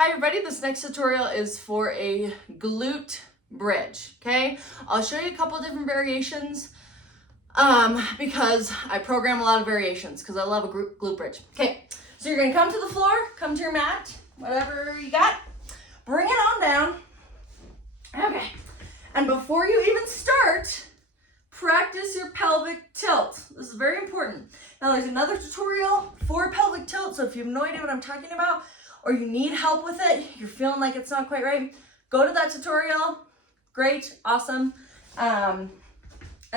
Hi everybody, this next tutorial is for a glute bridge, okay? I'll show you a couple different variations because I program a lot of variations because I love a glute bridge. Okay, so you're gonna come to the floor, come to your mat, whatever you got, bring it on down. Okay, and before you even start, practice your pelvic tilt. This is very important. Now there's another tutorial for pelvic tilt, so if you have no idea what I'm talking about, or you need help with it, you're feeling like it's not quite right, go to that tutorial. Great, awesome, and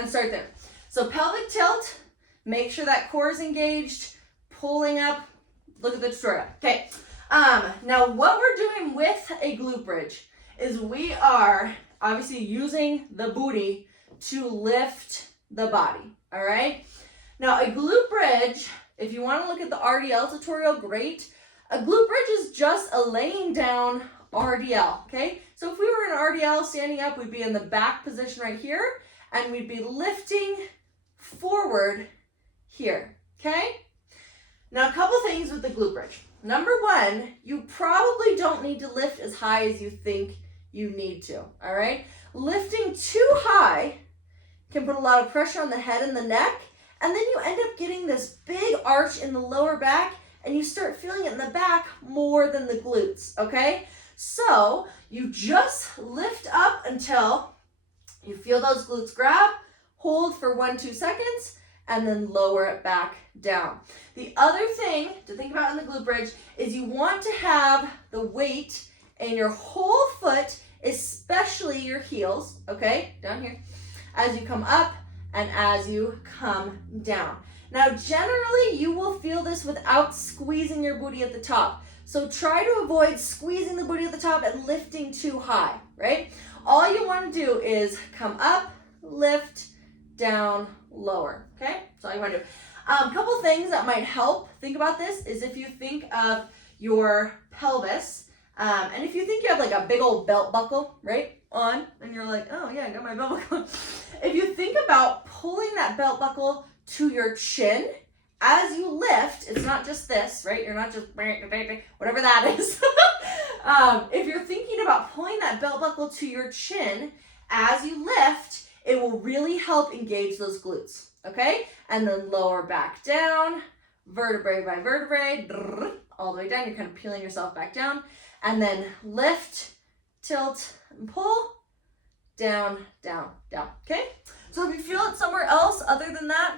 start there. So pelvic tilt, make sure that core is engaged, pulling up, look at the tutorial. Okay, now what we're doing with a glute bridge is we are obviously using the booty to lift the body, all right? Now a glute bridge, if you wanna look at the RDL tutorial, great. A glute bridge is just a laying down RDL, okay? So if we were in RDL standing up, we'd be in the back position right here, and we'd be lifting forward here, okay? Now a couple things with the glute bridge. Number one, you probably don't need to lift as high as you think you need to, all right? Lifting too high can put a lot of pressure on the head and the neck, and then you end up getting this big arch in the lower back, and you start feeling it in the back more than the glutes, okay? So you just lift up until you feel those glutes grab, hold for 1-2 seconds, and then lower it back down. The other thing to think about in the glute bridge is you want to have the weight in your whole foot, especially your heels, okay, down here, as you come up and as you come down. Now, generally, you will feel this without squeezing your booty at the top. So try to avoid squeezing the booty at the top and lifting too high, right? All you want to do is come up, lift, down, lower, okay? That's all you want to do. A couple things that might help think about this is if you think of your pelvis, and if you think you have like a big old belt buckle, right, on, and you're like, oh yeah, I got my belt buckle. If you think about pulling that belt buckle to your chin as you lift, it's not just this, right? You're not just whatever that is. If you're thinking about pulling that belt buckle to your chin as you lift, it will really help engage those glutes, okay? And then lower back down, vertebrae by vertebrae, all the way down. You're kind of peeling yourself back down. And then lift, tilt, and pull, down, down, down, okay? So if you feel it somewhere else other than that,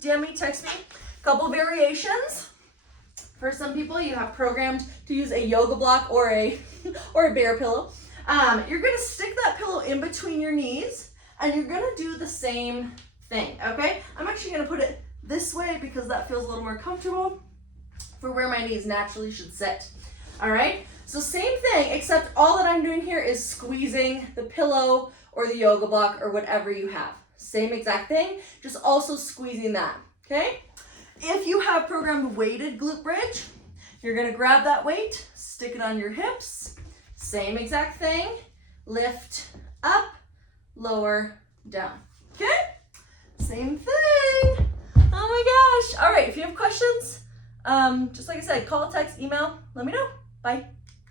DM me, text me. A couple variations. For some people, you have programmed to use a yoga block or a bear pillow. You're gonna stick that pillow in between your knees, and you're gonna do the same thing, okay? I'm actually gonna put it this way because that feels a little more comfortable for where my knees naturally should sit, all right? So same thing, except all that I'm doing here is squeezing the pillow or the yoga block or whatever you have. Same exact thing, just also squeezing that, okay? If you have programmed weighted glute bridge, you're gonna grab that weight, stick it on your hips, same exact thing, lift up, lower, down, okay? Same thing. Oh my gosh. All right, if you have questions, just like I said, call, text, email, let me know. Bye.